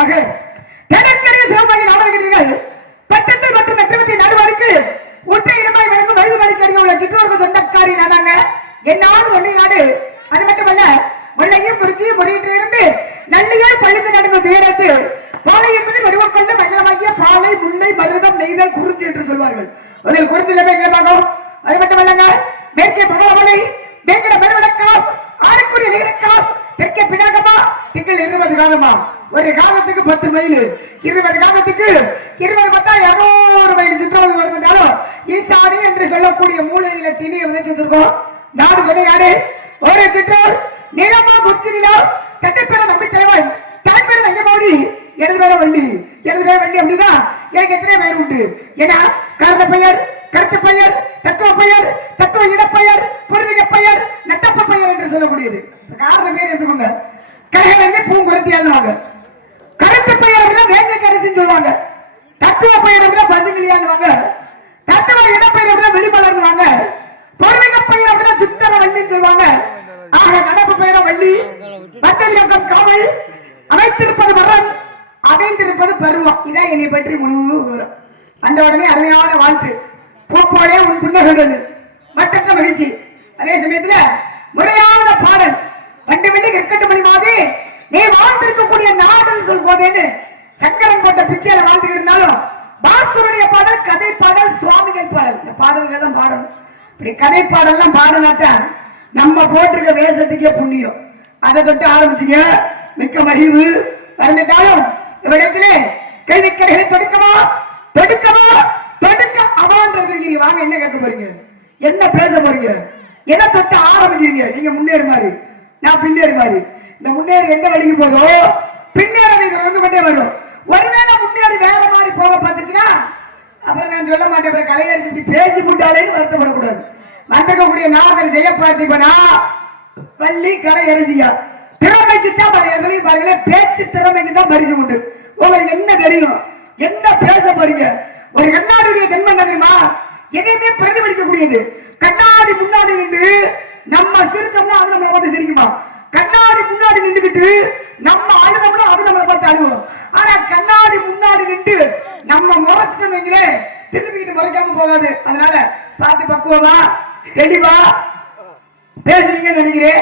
ஆக தெனக்கரிய சிவமாகி நாடகங்கள் பட்டத்தில் மற்றும் மெட்டமத்தி நடுவருக்கு ஒற்றை இடமாய் வழங்கும் வயது வழிக்கறிய உள்ள சிற்றோருக்கு சொந்தக்காரி நானாங்க என் ஒன்றை நாடு. அது மட்டுமல்ல முல்லையும் குறிச்சியும் முறையிட்டு இருந்து நல்லியால் பழுந்து நடந்த துயரத்து பாலை என்பது வடிவக்கொள்ள மங்களமாகிய பாலை முல்லை மருதம் நெய்தல் குறிச்சி என்று சொல்வார்கள். அதில் குறிச்சி பார்க்கும் அது மட்டுமல்லங்க மேற்கே பகவலை மேற்கிட மறுவிளக்கம் ஆறுக்குரிய நீலக்கம் தெற்கே பினாகமா திங்கள் இருபது காலமா? ஒரு காலத்துக்கு பத்து மைல் இருபது காலத்துக்கு இருபது பத்தா இருநூறு மைல் சுற்றுவது வரும் என்றாலும் ஈசானி என்று சொல்லக்கூடிய மூலையில திணியை விதைச்சு வச்சிருக்கோம். நாடு கொடை நாடு ஒரு சிற்றோர் நிலமா குச்சி நிலம் தட்டைப்பெற நம்பி தலைவன் தலைப்பெற நங்கமோடி எனது பேர வள்ளி எனது பேர வள்ளி அப்படின்னா எனக்கு எத்தனை பேர் உண்டு? ஏன்னா காரண பெயர் கருத்து பெயர் தத்துவ பெயர் தத்துவ இடப்பெயர் பூர்வீக பெயர் நட்டப்ப பெயர் என்று சொல்லக்கூடியது. காரண பேர் எடுத்துக்கோங்க. கரகலங்க பூங்குரத்தி எழுதுவாங்க கருத்து பெயர் அப்படின்னா சொல்லுவாங்க. தத்துவ அப்படின்னா தத்துவ அப்படின்னா வெளிமலர்னுவாங்க அப்படின்னா சுத்தர வள்ளின்னு சொல்லுவாங்க. ஆக நடப்பு பெயர வள்ளி காவல் அமைத்திருப்பது மரம் பருவம். இதான் என்னை பற்றி முழு விவரம். அந்த உடனே அருமையான வாழ்த்து. பூப்போலே உன் புன்னகண்டது மற்றற்ற மகிழ்ச்சி. அதே சமயத்துல முறையான பாடல். வண்டு வெள்ளி கற்கட்டு மணி மாதிரி நீ வாழ்ந்திருக்கக்கூடிய நாடுன்னு சொல் போதேன்னு சங்கரன் போட்ட பிச்சையில வாழ்ந்துட்டு இருந்தாலும் பாஸ்கருடைய பாடல் கதை பாடல் சுவாமிகள் பாடல். இந்த பாடல்கள் எல்லாம் பாடணும். இப்படி கதை பாடல்லாம் பாடினாத்தான் நம்ம போட்டிருக்க வேஷத்துக்கே புண்ணியம். அதை தொட்டு ஆரம்பிச்சீங்க. மிக்க மகிழ்வு. வந்துட்டாலும் இவரிடத்திலே கேள்விக்கரைகளை தொடுக்கவா? தொடுக்கவா? தொடுக்க அவான்றது வாங்க என்ன கேட்க போறீங்க? என்ன பேச போறீங்க? எதை தொட்டு ஆரம்பிக்கிறீங்க? நீங்க முன்னேறு மாதிரி. நான் பின்னேறு மாதிரி. இந்த முன்னேறு எந்த வழிக்கு போதோ பின்னேற தொடர்ந்து வந்து கொண்டே வரும். ஒருவேளை முன்னாடி வேற மாதிரி போக பார்த்துச்சுன்னா அப்புறம் நான் சொல்ல மாட்டேன் அப்புறம் கலையரசி இப்படி பேசி விட்டாலேன்னு வருத்தப்படக்கூடாது. வந்திருக்கக்கூடிய நாவல் செய்ய பார்த்தீங்கன்னா பள்ளி கலையரசியா? திறமைக்கு தான் பல பாருங்களேன் பேச்சு திறமைக்கு தான் பரிசு உண்டு. உங்களுக்கு என்ன தெரியும்? என்ன பேச போறீங்க? ஒரு கண்ணாடியுடைய தன்மை தெரியுமா? எதையுமே பிரதிபலிக்க கூடியது கண்ணாடி முன்னாடி நின்று நம்ம சிரிச்சோம்னா அது நம்மளை பார்த்து சிரிக்குமா? கண்ணாடி முன்னாடி நின்றுக்கிட்டு நம்ம அழுதோம்னா அது நம்மளை பார்த்து அழுகும். ஆனா கண்ணாடி முன்னாடி நின்று நம்ம முறைச்சிட்டோம் வைங்களேன் திரும்பிக்கிட்டு முறைக்காம போகாது. அதனால பார்த்து பக்குவமா தெளிவா பேசுவீங்கன்னு நினைக்கிறேன்.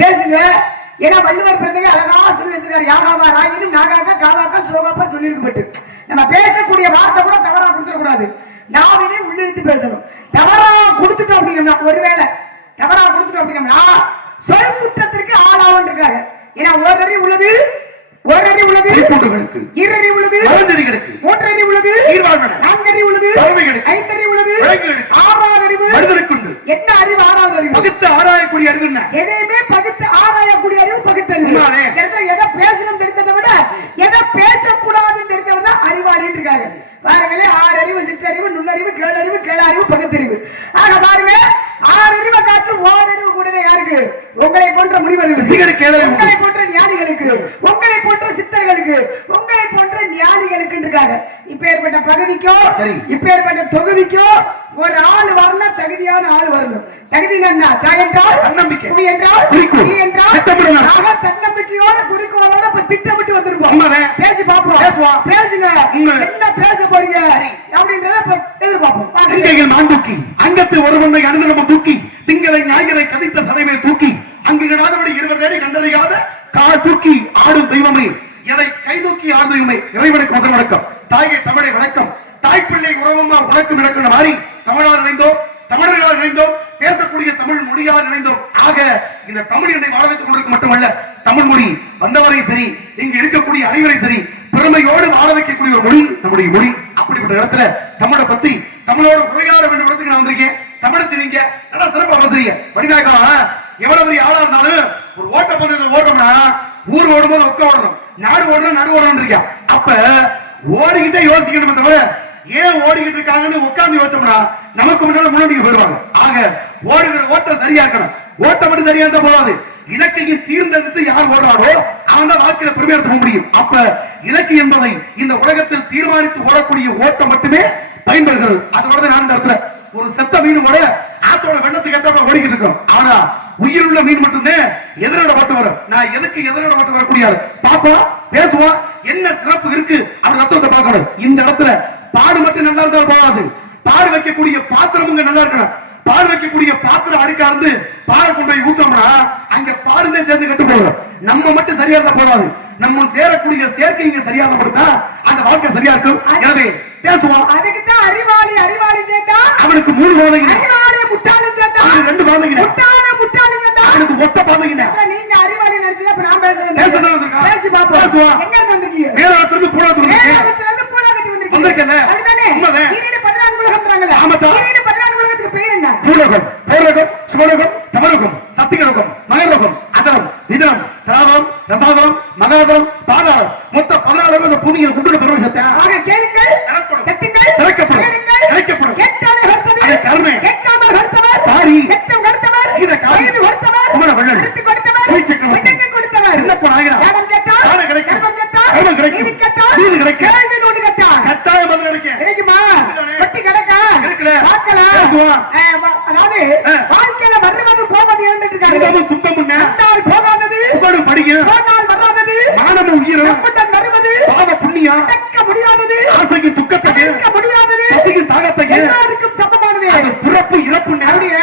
பேசுங்க. ஏன்னா வள்ளுவர் பிறந்தவங்க அழகா சொல்லி வச்சிருக்காரு. யாகாவா ராயினும் நாகாக்கா காவாக்கா சோகாப்பா சொல்லியிருக்கப்பட்டு. நம்ம பேசக்கூடிய வார்த்தை கூட தவறா கொடுத்துடக்கூடாது. நாவினே உள்ளிழுத்து பேசணும். தவறா கொடுத்துட்டோம் அப்படின்னா ஒருவேளை தவறா கொடுத்துட்டோம் அப்படின்னா சொல் குற்றத்திற்கு ஆளாவும் இருக்காங்க. ஏன்னா ஒரு உள்ளது ஒரு அறிவு உள்ளது கைப்பூட்டுகளுக்கு ஈரறி உள்ளது மருந்தடிகளுக்கு மூன்றறி உள்ளது நீர்வாழ்வன நான்கறி உள்ளது பறவைகளுக்கு உள்ளது விலங்குகளுக்கு ஆறாவது அறிவு. மருந்தனுக்குண்டு என்ன அறிவு? ஆறாவது அறிவு. பகுத்து ஆராயக்கூடிய அறிவு என்ன? எதையுமே பகுத்து ஆராயக்கூடிய அறிவு. இந்த இடத்துல எதை பேசணும் தெரிந்ததை விட எதை பேசக்கூடாதுன்னு தெரிஞ்சவன் தான் அறிவாளின்னு இருக்காங்க பாருங்களே ஆறு அறிவு சிற்றறிவு நுண்ணறிவு கேளறிவு கேளறிவு பகுத்தறிவு. ஆக பாருங்க ஆறு அறிவை காட்டு ஓர் அறிவு கூட யாருக்கு? உங்களை போன்ற முனிவர்களுக்கு. உங்களை போன்ற ஞானிகளுக்கு. உங்களை போன்ற சித்தர்களுக்கு. உங்களை போன்ற ஞானிகளுக்கு இருக்காங்க இப்பேற்பட்ட பகுதிக்கோ சரி. இப்பேற்பட்ட தொகுதிக்கோ ஒரு ஆள் வரணும் தகுதியான ஆள் வரணும். தகுதி என்ன என்றால்? தன்னம்பிக்கை. என்றால்? என்றால்? தன்னம்பிக்கையோட குறிக்கோளோட இப்ப திட்டமிட்டு வந்திருப்போம். பேசி பார்ப்போம். பேசுவோம். பேசுங்க. என்ன பேச போறீங்க? அப்படின்றத எதிர்பார்ப்போம். வாங்க. சிங்கையில் மான் தூக்கி. அங்கத்து ஒருவனை அனுதினமும் தூக்கி. திங்களை ஞாயிறை கதித்த சதைமை தூக்கி. அங்கு இடாதபடி இருவர் தேடி கண்டறியாத கால் தூக்கி ஆடும் தெய்வமே. எதை கை தூக்கி ஆடும் தெய்வமே. இறைவனுக்கு முதல் வணக்கம். தாயை தமிழை வணக்கம். தாய் பிள்ளை உறவமா உனக்கும் நடக்கிற மாதிரி தமிழால் இணைந்தோம் தமிழர்களால் இணைந்தோம் பேசக்கூடிய தமிழ் மொழியால் இணைந்தோம். ஆக இந்த தமிழ் என்னை வாழ வைத்துக் கொண்டிருக்க மட்டுமல்ல தமிழ் மொழி வந்தவரை சரி இங்கு இருக்கக்கூடிய அனைவரை சரி பெருமையோடு வாழ வைக்கக்கூடிய ஒரு மொழி நம்முடைய மொழி. அப்படிப்பட்ட இடத்துல தமிழை பத்தி தமிழோட உரையாட வேண்டும் இடத்துக்கு நான் வந்திருக்கேன். தமிழச்சு நீங்க நல்லா சிறப்பா பேசுறீங்க. வடிநாயகா எவ்வளவு பெரிய ஆளா இருந்தாலும் ஒரு ஓட்ட பந்தயத்தில் ஓடுறோம்னா ஊர் ஓடும்போது ஒக்க ஓடணும். நாடு ஓடணும் நடு ஓடணும் இருக்கியா? அப்ப ஓடிக்கிட்டே யோசிக்கணுமே தவிர ஏன் ஓடிக்கிட்டு இருக்காங்கன்னு உட்கார்ந்து யோசிச்சோம்னா நமக்கு முன்னாடி முன்னாடி போயிடுவாங்க. ஆக ஓடுகிற ஓட்டம் சரியா இருக்கணும். ஓட்டம் மட்டும் சரியா இருந்தா போதாது. இலக்கையும் தீர்ந்தெடுத்து யார் ஓடுறாரோ அவன் தான் வாழ்க்கையில பெருமையா போக முடியும். அப்ப இலக்கு என்பதை இந்த உலகத்தில் தீர்மானித்து ஓடக்கூடிய ஓட்டம் மட்டுமே பயன்படுகிறது. அதோட நான் இந்த இடத்துல ஒரு செத்த மீன் கூட ஆத்தோட வெள்ளத்துக்கு ஏற்றாப்புல ஓடிக்கிட்டு இருக்கோம். ஆனா உயிருள்ள மீன் மட்டும்தான் எதிரோட பாட்டு வரும். நான் எதுக்கு எதிரோட பாட்டு வரக்கூடியாது பாப்பா பேசுவோம் என்ன சிறப்பு இருக்கு? அப்படி தத்துவத்தை பார்க்கணும். இந்த இடத்துல பாடு மட்டும் நல்லா இருந்தால் போகாது பாடு வைக்கக்கூடிய பாத்திரம் நல்லா இருக்கணும். பாடு வைக்கக்கூடிய பாத்திரம் அடிக்க இருந்து பாலை கொண்டு போய் ஊத்தோம்னா அங்க பாடுமே சேர்ந்து கட்டு போடும் நம்ம மட்டும் சரியா இருந்தா போதாது. நம்ம சேரக்கூடிய சேர்க்கை இங்க சரியா இருந்தா அந்த வாழ்க்கை சரியா இருக்கும். எனவே பேசுவான் அதுக்குத்தான் அறிவாளி அறிவாளி கேட்டா அவனுக்கு மூணு பாதைங்க ரெண்டு பாதைங்க ஒத்த பாதைங்க அப்புறம் நீங்க அறிவாளி நினைச்சா அப்ப நான் பேச பேசதான் வந்திருக்கான். பேசி பாப்போம் பேசுவா. எங்க வந்திருக்கீங்க வேதாகத்துல இருந்து பூலாகத்தி வந்திருக்கீங்க வந்திருக்கேன்ல. புண்ணியம் அடக்க முடியாதது. ஆசைக்கு துக்கத்துக்கு அடக்க முடியாதது. பசிக்கு எல்லாருக்கும் சமமானது. அது பிறப்பு இறப்பு அப்படியே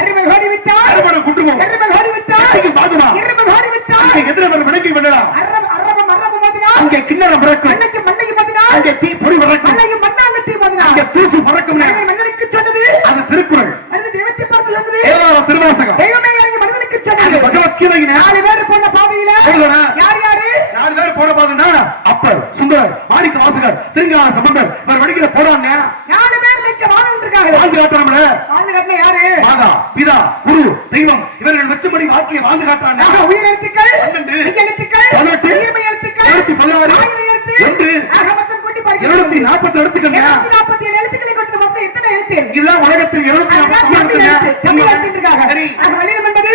அருமை ஓடி விட்டால் அறுபடை குட்டுவோம். எருமை ஓடி விட்டால் கட்டிக்கு பாதுமா எருமை ஓடி விட்டால் விளங்கி விடலாம். அரவம் அரவம் அரவம் மதினால் அங்கே கிண்ணறம் பிறக்கும். மண்ணைக்கு மண்ணைக்கு மதினால் அங்கே தீ பொறி பறக்கும். மண்ணைக்கு மண்ணாங்கட்டி மதினால் அங்கே தூசு பறக்கும் மன்னனுக்கு சொன்னது அது திருக்குறள் அது தெய்வத்தை பார்த்து சொன்னது ஏழாவது திருவாசகம் தெய்வமே இறங்கி மனிதனுக்கு அது சொன்னது பகவத்கீதைங்க நாலு பேர் போன பாதையில சொல்லுடா. யார் யாரு நாலு பேர் போட பாதுன்னா அப்பர் சுந்தரர் மாணிக்க வாசகர் திருஞான சம்பந்தர் இவர் வடிக்கிற போறாங்க நாலு பேர் நிக்க வாழ்ந்துட்டு இருக்காங்க வாழ்ந்து காட்டுறாங்களே வாழ்ந்து கட்டின யாரு மாதா பிதா குரு தெய்வம் இவர்கள் வெச்சுமணி வாக்கிய வாழ்ந்து காட்டுறாங்க ஆக உயிர் எழுத்துக்கள் பன்னெண்டு. மெய் எழுத்துக்கள் பதினெட்டு. உயிர்மை எழுத்துக்கள் இருநூத்தி பதினாறு. ஆயுத எழுத்து ஒன்று. ஆக மொத்தம் கூட்டி பாருங்க இருநூத்தி நாற்பத்தி எடுத்துக்கங்க இருநூத்தி நாற்பத்தி ஏழு எழுத்துக்களை கொண்டு மொத்தம் எத்தனை எழுத்து இதுதான் உலகத்தில் இருநூத்தி அதுதான் நாற்பத்தி தமிழ் எழுத்து. சரி. ஆக வலினம் என்பது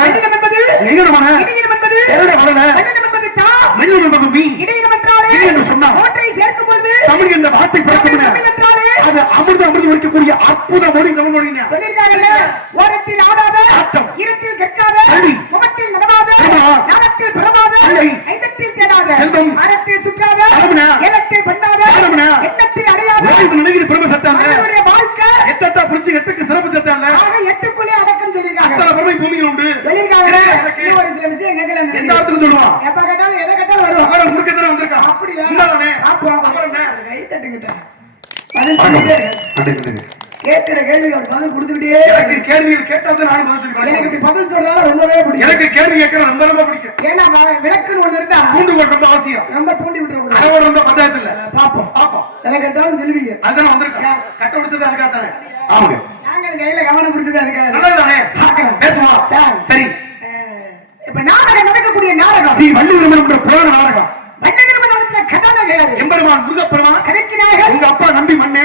வலினம் என்பது இடையினம் என்பது எருட வளர வலினம் என்பது தா. மெய்யூர் என்பது மீ இடையினம் என்றாலே இது என்று சொன்னார். ஒன்றை சேர்க்கும் பொழுது தமிழ் என்ற வார்த்தை பிறக்கும் அது அமிர்த அமிர்தம் வைக்கக்கூடிய அற்புத மொழி தமிழ் ஓரத்தில் ஆடாத ஆட்டம். இருட்டில் கற்காத கல்வி. பிறவாத கல்வி. ஐந்தத்தில் தேடாத செல்வம். மரத்தில் சுற்றாத. ஏலத்தில் பண்ணாத. எண்ணத்தில் அடையாத நினைக்கிற பெருமை மனிதனுடைய வாழ்க்கை. எட்டத்தா புரிச்சு எட்டுக்கு சிறப்பு ஆக எட்டுக்குள்ளே அடக்கம் சொல்லிருக்காங்க அத்தனை பெருமை பூமியில் உண்டு. இன்னும் ஒரு சில விஷயம் கேட்கல எந்த இடத்துக்கு சொல்லுவான் எப்ப கேட்டாலும் எதை கேட்டாலும் வரும். அவரை முறுக்கத்தானே வந்திருக்கான் அப்படியா? உண்மைதானே? பாப்போம் அப்புறம் என்ன? கை சொல்லிட்டே இரு. கேட்கிற கேள்விகள் பதில் கொடுத்துக்கிட்டே எனக்கு. கேள்விகள் கேட்டது நான் பதில் சொல்லி எனக்கு. இப்படி பதில் சொல்றால ரொம்பவே பிடிக்கும். எனக்கு கேள்வி கேட்கறது ரொம்ப ரொம்ப பிடிக்கும். ஏன்னா விளக்குன்னு ஒண்ணு இருந்தா தூண்டுகோல் ரொம்ப அவசியம். ரொம்ப தூண்டி விட்டுறக்கூடாது அளவோடு ரொம்ப பஞ்சாயத்து இல்ல பாப்போம். பாப்போம். எதை கேட்டாலும் சொல்லுவீங்க. அதுதான் வந்திருக்கேன் கட்ட முடிச்சது அதுக்காகத்தானே ஆமாங்க. நாங்கள் கையில கவனம் பிடிச்சது அதுக்காக நல்லதுதானே. பேசுவோம். சரி. இப்ப நாடகம் நடக்கக்கூடிய நாடகம். ஸ்ரீ வள்ளி விரும்புகிற புராண நாடகம். கதாநாயகர் எம்பெருமான் முருகப்பெருமான் கதைக்கு நாயகர் உங்க அப்பா நம்பி மண்ணே.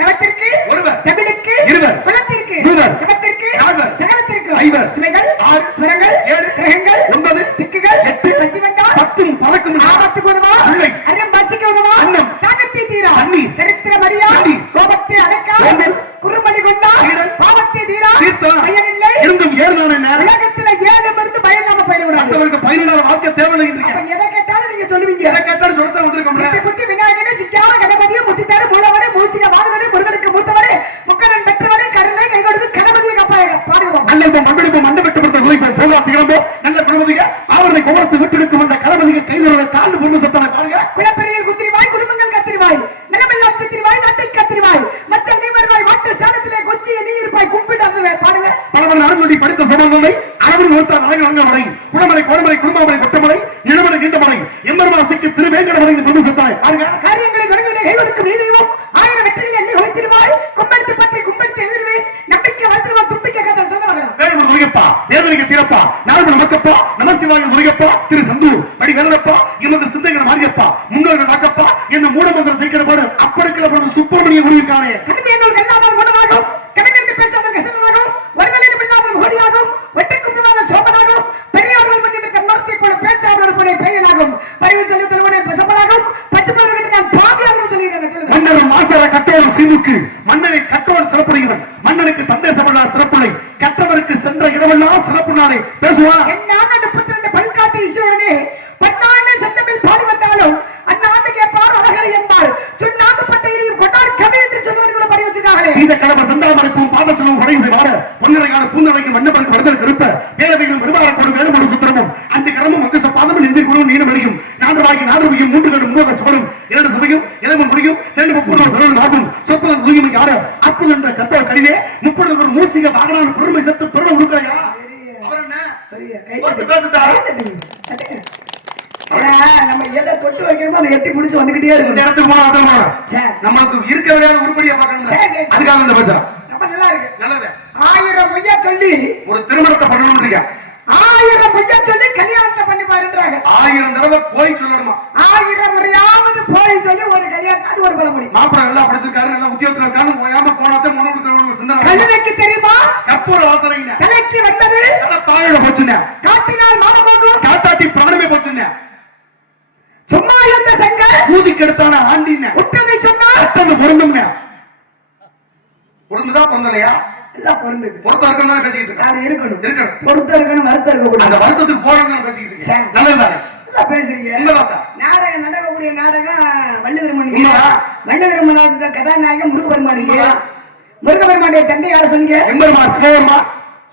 நிலத்திற்கு ஒருவர். தமிழுக்கு இருவர். குலத்திற்கு மூவர். சிவத்திற்கு நால்வர். சகலத்திற்கு ஐவர். சுமைகள் ஆறு. சுரங்கள் ஏழு. கிரகங்கள் ஒன்பது. திக்குகள் எட்டு. சசிவங்கள் பத்தும் பறக்கும் ஆபத்துக்கு உதவா பிள்ளை. அறம் பசிக்க உதவா அன்னம். தாகத்தை தீரா தண்ணீர். தரித்திர மரியா. கோபத்தை அடக்கா குறுமலி கொண்டா. பாவத்தை தீரா? பயனில்லை. இருந்தும் ஏறுதானே நேரம் உலகத்துல ஏழு மருந்து பயம் இல்லாம போயிடக்கூடாது மற்றவருக்கு பயனில்லாத வாக்கிய தேவையில்லை அப்ப இருக்கேன் எதை கேட்டாலும் நீங்க சொல்லுவீங்க. எதை கேட்டாலும் வந்திருக்கோம்ல. சித்தி புத்தி விநாயகனே சிக்கார கணபதியே முத்தித்தாரு மூலவனே மூச்சிக வாகனே முருகனுக்கு மூத்தவனே முக்கரன் பெற்றவனே கருணை கை கொடுத்து கணபதியை கப்பாய பாடுவோம் இப்ப மண்டபெட்டப்படுத்த மன்னர் மாசர கட்டோரம் சீதுக்கு மன்னனை கட்டோன் சிறப்புடையவன். மன்னனுக்கு தந்தை சபலா சிறப்புடை கற்றவர் தேவருக்கு சென்ற இடமெல்லாம் சிறப்பு நாளே பேசுவா என் ஆண்டு புத்திரன் பல்காட்டு இசையுடனே பன்னாண்டு சட்டமில் பாடி வந்தாலும் அந்நாட்டு கேட்பார் அழகரை என்பார். சுண்ணாந்து பட்டையிலையும் கொண்டார் கவி என்று சொல்லுவது கூட படி வச்சிருக்காங்களே. சீத கடமை செந்தாமரைக்கும் பாதச்சலும் உடைந்து வாட. பொன்னரையான பூந்தரைக்கும் மன்னபருக்கு வருதல் இருப்ப வேலவையிலும் பெருமாறக்கோடு வேலுமணி சுத்திரமும். அஞ்சு கரமும் அங்கு பாதமும் நெஞ்சில் குழுவும் நீனும் அடியும். நான்கு வாங்கி நான்கு மூன்று கடும் மூத சோடும் இரண்டு சபையும் இளவன் முடியும் இரண்டு முப்பது தொழில் ஆகும் சொப்பதம் தூயும் யார அப்பு கடினே முப்பது ஒரு மூசிக வாகனான பெருமை சத்து பெருமை உருக்காயா அவர் என்ன. ஏன்னா, நம்ம எதை தொட்டு வைக்கிறோமோ அதை எட்டி முடிச்சு வந்துகிட்டே இந்த இருக்கணும். இடத்துக்கு போனா சரி. நம்மளுக்கு இருக்க விளையாட உருப்படியா பார்க்கணும். அதுக்காக இந்த பச்சா ரொம்ப நல்லா இருக்கு. நல்லது. ஆயிரம் பொய்யா சொல்லி ஒரு திருமணத்தை பண்ணணும் ஆயிரம் பொய்யா சொல்லி கல்யாணத்தை பண்ணி பாருன்றாங்க. ஆயிரம் தடவை போய் சொல்லணுமா ஆயிரம் முறையாவது போய் சொல்லி ஒரு கல்யாணம் அது ஒரு பழமொழி மாப்பிள்ளை நல்லா படிச்சிருக்காரு நல்லா உத்தியோகத்துல இருக்காரு போயாம போனாத்தான் மனு கொடுக்கிற ஒரு சிந்தனை வரும். கல்லுக்கு தெரியுமா கற்பூர வாசனைங்க தலைக்கு வந்தது நல்லா தாழ போச்சுங்க காட்டினால் மானமோகும் காட்டாட்டி பிராணமே போச்சுங்க சும்மா இருந்த சங்க ஊதிக்கு எடுத்தான ஆண்டின உற்றதை சொன்னால் அத்தனை பொருந்தும்ங்க பொருந்துதா பொருந்தலையா எல்லாம் பொருந்தது பொருத்தம் இருக்கும் தானே பேசிக்கிட்டு இருக்கேன் அப்படி இருக்கணும். இருக்கணும். பொருத்தம் இருக்கணும் வருத்தம் அந்த இருக்கக்கூடாது வருத்தத்துக்கு போறோம் தான் பேசிக்கிட்டு இருக்கேன் சரி. நல்லது தானே நல்லா பேசுறீங்க. உண்மைதான் நாடகம் நடக்கக்கூடிய நாடகம் வள்ளி திருமணிக்கு உண்மைதான். வள்ளி திருமணத்துக்கு கதாநாயகன் முருகபெருமானிக்கு உண்மைதான். முருகபெருமானுடைய தந்தை யார சொன்னீங்க? எம்பெருமா சிவபெருமா?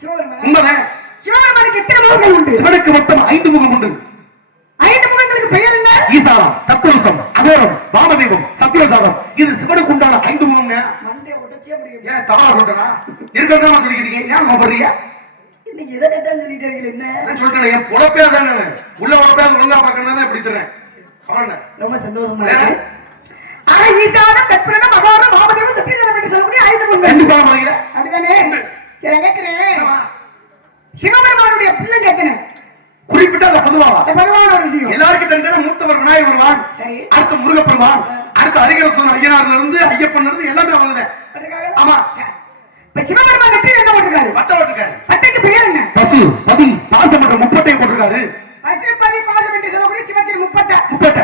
சிவபெருமான்? சிவபெருமானுக்கு எத்தனை முகங்கள் உண்டு? சிவனுக்கு மொத்தம் ஐந்து முகம் உண்டு. ஐந்து முகங்களுக்கு பெயர் என்ன? ஈசானம் தத்துவசம் அகோரம் வாமதேவம் இது சிவனுக்கு உண்டான ஐந்து முகம்ங்க. ஏன் தவறா சொல்றேனா? இருக்கிறதா சொல்லிக்கிறீங்க ஏன் கோபப்படுறீங்க இன்னைக்கு எதை கேட்டாலும் சொல்லிட்டு இருக்கீங்க என்ன? சொல்லிட்டேன் என் பொழப்பே தானே உள்ள உழப்பையாவது ஒழுங்கா பார்க்கணும் தான் இப்படி தரேன்? ரொம்ப சந்தோஷமா? இருக்கு. ஆனா ஈசானம் தத்புரணம் அகோரம் வாமதேவம் சத்தியசாதம் என்று சொல்லக்கூடிய ஐந்து முகங்கள் ரெண்டு பாடம் அப்படிதானே உண்டு. சரி கேட்கிறேன்? சிவபெருமானுடைய பிள்ளைங்க எத்தனை குறிப்பிட்ட அந்த பொதுவாவா? ஒரு விஷயம். எல்லாருக்கும் தெரிஞ்ச மூத்தவர் விநாயகர் வருவான் சரி. அடுத்து முருகப்பெருமான் அடுத்து அரிகரசன் ஐயனார்ல இருந்து ஐயப்பன்ல இருந்து எல்லாமே போட்டிருக்காரு? ஆமா. இப்ப சிவபெருமான் என்ன போட்டிருக்காரு? வட்ட ஓட்டுக்காரு பட்டைக்கு பெயர் என்ன? பசு பதி பாசம் என்ற முப்பட்டையை போட்டிருக்காரு பசுபதி பாசம் என்று சொல்லக்கூடிய சிவத்திரி முப்பட்ட. முப்பட்டை.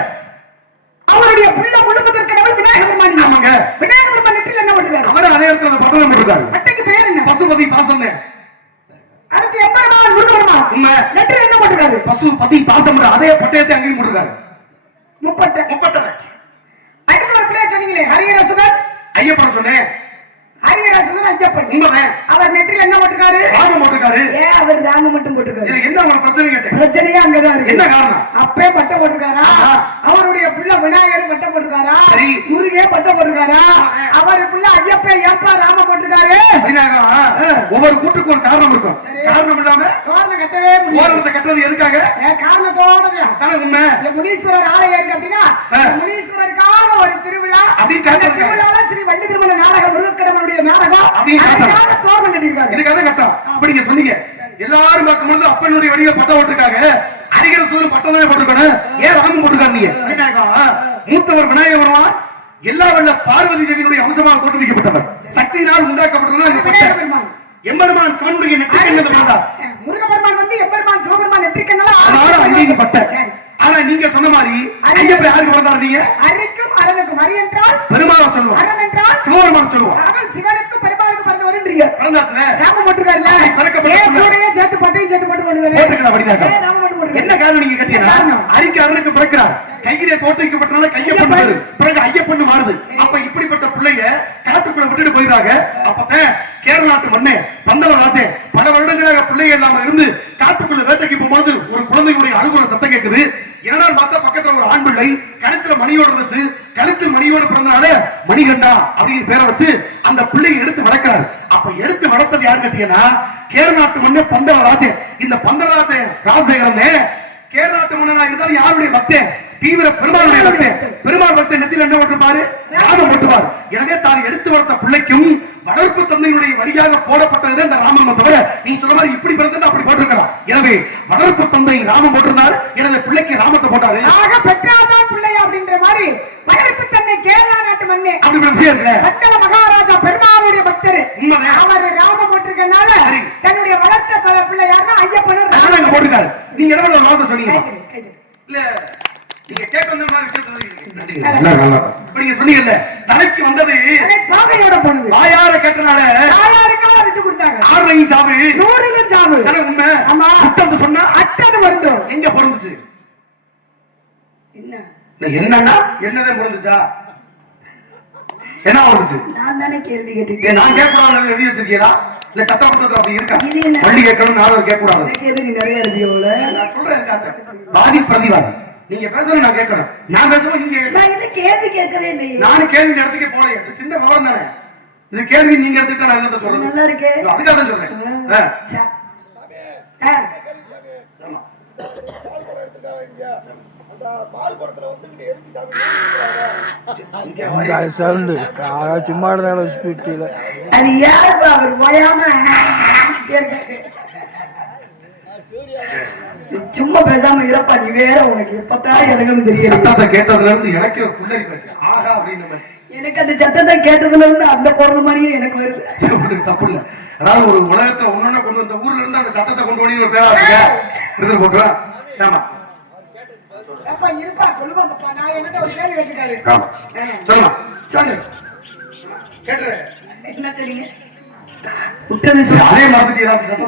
அவருடைய புள்ள முழுவதற்கு கடவுள் விநாயகர் பெருமான் ஆமாங்க. விநாயகர் பெருமான் நெற்றியில் என்ன போட்டிருக்காரு? அவரும் அதே இடத்துல பட்டணம் போட்டிருக்காரு. பட்டைக்கு பெயர் என்ன? பசுபதி பாசம் அடுத்து எம்பெருமான் முருகபெருமான் உண்மை. நெற்றியில் என்ன போட்டிருக்காரு? பசு பதி பாசம் அதே பட்டயத்தை அங்கேயும் போட்டிருக்காரு. முப்பட்ட. முப்பட்டை. அடுத்து ஒரு பிள்ளைய சொன்னீங்களே ஹரியரசுதன் ஐயப்பன் சொன்னேன். ஹரியரசுதன் ஐயப்பன் உண்மைதான் அவர் நெற்றியில் என்ன போட்டிருக்காரு? ராமம் போட்டிருக்காரு. ஏன் அவர் ராம மட்டும் போட்டிருக்காரு. என்ன ஒரு பிரச்சனை கேட்டேன்? பிரச்சனையே அங்கதான் இருக்கு. என்ன காரணம்? அப்பே போட்டிருக்காரா. அவருடைய புள்ள விநாயகர் பட்டம் போட்டிருக்காரா. முருகே பட்டம் போட்டிருக்காரா. அவர் புள்ள ஐயப்ப ஏப்பா ராம போட்டிருக்காரு? ஒவ்வொரு கூட்டுக்கும் ஒரு காரணம் இருக்கும். காரணம் இல்லாம தோரணம் கட்டவே ஓரணத்தை கட்டுறது எதுக்காக? காரணத்தோட தானே உண்மை. முனீஸ்வரர் ஆலயம் இருக்கு அப்படின்னா முனீஸ்வரருக்காக ஒரு திருவிழா காட்டுறாங்க. திருவிழால ஸ்ரீ வள்ளி திருமண நாடகம் முருகக்கடவுளுடைய நாடகம். அதுக்காக தோரணம் கட்டியிருக்காங்க. இதுக்காக கட்டம் அப்படி நீங்க சொன்னீங்க எல்லாரும் பார்க்கும்போது அப்பனுடைய வழியில பட்டம் போட்டிருக்காங்க. அரிகர சூரியன் பட்டம் தானே போட்டிருக்கணும். ஏன் நீங்க? விநாயகா, மூத்தவர் விநாயகர் வருவான் எல்லா வல்ல பார்வதி தேவியினுடைய அம்சமாக தோற்றுவிக்கப்பட்டவர். சக்தியினால் உண்டாக்கப்பட்டதுதான். எம்பெருமான் சிவனுடைய வந்து சிவபெருமான் ஆனா நீங்க சொன்ன மாதிரி யாருக்கு பிறந்தார் நீங்க? அரனுக்கும் அரி என்றால் பெருமாளை சொல்லுவார் அரண் என்றால் சிவபெருமான் சொல்லுவார் அவன் கூடயே சேர்த்து பட்டையும் சேர்த்து போட்டுக்கலாம்? என்ன காரணம் நீங்க பிறக்கிறார். கையிலே தோற்றுவிக்கப்பட்டனால கையப்பன் பிறகு ஐயப்பன் மாறுது. அப்ப இப்படிப்பட்ட பிள்ளைய காட்டுக்குள்ள விட்டுட்டு போயிடுறாங்க. அப்பதான் கேரள நாட்டு மண்ணே பந்தள ராஜே பல வருடங்களாக பிள்ளைங்க இல்லாம இருந்து காட்டுக்குள்ள வேட்டைக்கு போகும்போது ஒரு குழந்தையுடைய அழுகுற சத்தம் கேக்குது. என்னடா பார்த்தா பக்கத்துல ஒரு ஆண் பிள்ளை கழுத்துல மணியோட இருந்துச்சு கழுத்தில் மணியோட பிறந்தனால மணிகண்டா அப்படின்னு பேரை வச்சு அந்த பிள்ளையை எடுத்து வளர்க்கிறார். அப்ப எடுத்து வளர்த்தது யாரு கேட்டீங்கன்னா கேரள நாட்டு மண்ணே பந்தள இந்த பந்தள ராஜே ராஜசேகரனே கேரள நாட்டு மன்னனா இருந்தாலும் யாருடைய பக்தன்? தீவிர பெருமாளுடைய பக்தன். நெத்தியில் என்ன போட்டுப்பாரு ராமம் போட்டுவார் எனவே தான் எடுத்து வளர்த்த பிள்ளைக்கும் வளர்ப்பு தந்தையினுடைய வழியாக போடப்பட்டது இந்த ராமம் தவிர நீ சொல்ற மாதிரி இப்படி பிறந்தது அப்படி போட்டிருக்கலாம் எனவே வளர்ப்பு தந்தை ராமம் போட்டிருந்தாரு. எனவே பிள்ளைக்கு ராமத்தை போட்டாரு. ஆக பெற்றாதான் பிள்ளை அப்படின்ற மாதிரி வளர்ப்பு தன்னை கேரளா நாட்டு மண்ணே அப்படி பட்டண மகாராஜா பெருமாளுடைய பக்தர். அவர் ராம போட்டிருக்கனால. தன்னுடைய வளர்த்த பிள்ளை யாருன்னா இங்க போட்டிருக்காரு. நீங்க என்ன சொன்னீங்க. இல்ல. நீங்க கேட்க வந்த மாதிரி விஷயத்தை சொன்னீங்கல்ல தலைக்கு வந்தது பாகையோட போனது. வாயார கேட்டனால தாயாருக்கெல்லாம் விட்டு கொடுத்தாங்க. ஆறுலையும் சாவு நூறிலும் சாவு உண்மை. ஆமா. சொன்னா அட்டது வருந்தோம் எங்க பிறந்துச்சு? என்ன? என்னன்னா என்னதான் பிறந்துச்சா? என்ன பிறந்துச்சு? நான் தானே கேள்வி நான் கேட்கக்கூடாது எழுதி வச்சிருக்கீங்களா? இல்ல சட்ட புத்தகத்துல அப்படி இருக்கா? பள்ளி கேட்கணும் நானும் கேட்கக்கூடாது. எனக்கு எது நீ நிறைய இருப்பியோல நான் சொல்றேன் வாதி பிரதிவாதி. நீங்க பேசணும் நான் கேட்கணும் நான் பேசும்போது நீங்க. நான் கேள்வி கேட்கவே இல்லையே நானும் கேள்வி இடத்துக்கே போறேன் இது சின்ன விவரம் தானே இது கேள்வி நீங்க எடுத்துக்கிட்டா நான் என்னத்த சொல்றது நல்லா இருக்கே இல்ல, அதுக்காக தான் சொல்றேன். சவுண்டு சும்மா இருந்தாலும் ஸ்பீட்டில் அது யாருப்பா அவர் ஓயாம ஆடிட்டே இருக்காரு. சும்மா பேசாம இருப்பா நீ வேற உனக்கு. எப்பத்தான் எனக்குன்னு தெரியல சத்தத்தை கேட்டதுல இருந்து எனக்கே ஒரு புள்ளரி போச்சு. ஆகா அப்படின்னு எனக்கு அந்த சத்தத்தை கேட்டதுல இருந்து அந்த குரல் மணியும் எனக்கு வருது. ஒண்ணும் தப்பு இல்ல. அதாவது ஒரு உலகத்துல ஒன்னொன்னு கொண்டு வந்த ஊர்ல இருந்து அந்த சத்தத்தை கொண்டு வந்து ஒரு பேரா வச்சுக்க. இருந்து போட்டுவா. ஆமா இருப்பா சொல்லுவாங்கப்பா நான் என்னட்ட ஒரு கேள்வி கேட்டுக்காரு சொல்லுமா. சொல்லு. என்ன சரிங்க அதே மறந்துட்டீங்களா சொன்னா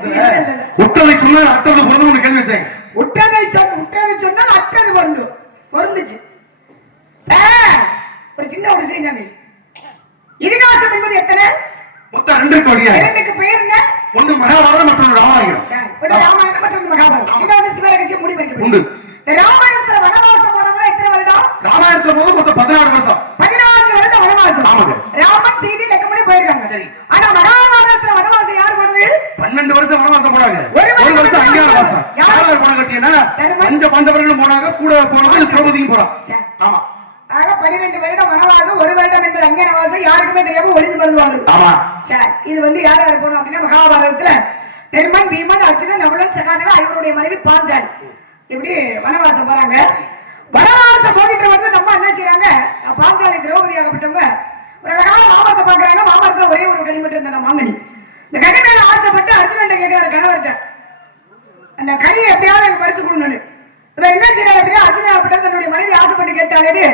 கேள்வி வச்சேன் உற்றதை சொன்ன உற்றதை சொன்னால் அற்றது பொருந்து பொருந்துச்சு. ஆ, ஒரு சின்ன ஒரு விஷயம் சாமி. இதிகாசம் என்பது எத்தனை? மொத்தம் ரெண்டு கோடியா இரண்டுக்கு பெயர் என்ன? ஒன்று மகாபாரதம் மற்றொன்று ராமாயணம். ஒரு ராமாயணம் மற்றும் மகாபாரதம். இன்னொன்று சிவரகசியம் உண்டு. ராமாயணத்துல வனவாசம் போனவங்க எத்தனை வருடம்? ராமாயணத்துல போது மொத்தம் பதினாறு வருஷம். ஆமாங்க. ராமன் சீதை லெக்கமணி போயிருக்காங்க. சரி. ஆனா மகாபாரதத்துல வனவாசம் யார் போனது பன்னெண்டு வருஷம் வனவாசம் போனாங்க. ஒரு வருஷம் அஞ்சாறு மாசம் யார்? யாராவது போன கட்டியனா தருமன். பஞ்ச பாண்டவர்களும் போனாங்க கூட போனது திரௌபதியும் போறான். சரி. ஆமா. ஆக பன்னிரெண்டு வருடம் வனவாசம் ஒரு வருடம் என்பது அங்கனவாசம் யாருக்குமே தெரியாம ஒளிந்து வருவாங்க ஆமா. சரி. இது வந்து யார் யார் போனோம் அப்படின்னா மகாபாரதத்துல பெருமன் பீமன் அர்ஜுனன் நகுலன் சகாதேவன் இவருடைய மனைவி பாஞ்சாலி. இப்படி வனவாசம் போறாங்க. வனவாசம் போகிட்டு வந்து நம்ம என்ன செய்யறாங்க பாஞ்சாலி திரௌபதி ஆகப்பட்டவங்க ஒரு அழகான மாமரத்தை பாக்குறாங்க மாமரத்துல ஒரே ஒரு கனிமட்டு இருந்த மாங்கனி. இந்த கனி மேல ஆசைப்பட்டு அர்ஜுனன் கேட்கிறாரு கணவர்கிட்ட. அந்த கனியை எப்படியாவது எனக்கு பறிச்சு கொடுங்கன்னு. இவர் என்ன செய்யறாரு அப்படின்னா அர்ஜுனா ஆகப்பட்டவர் தன்னுடைய மனைவி ஆசைப்பட்டு கேட்டாலே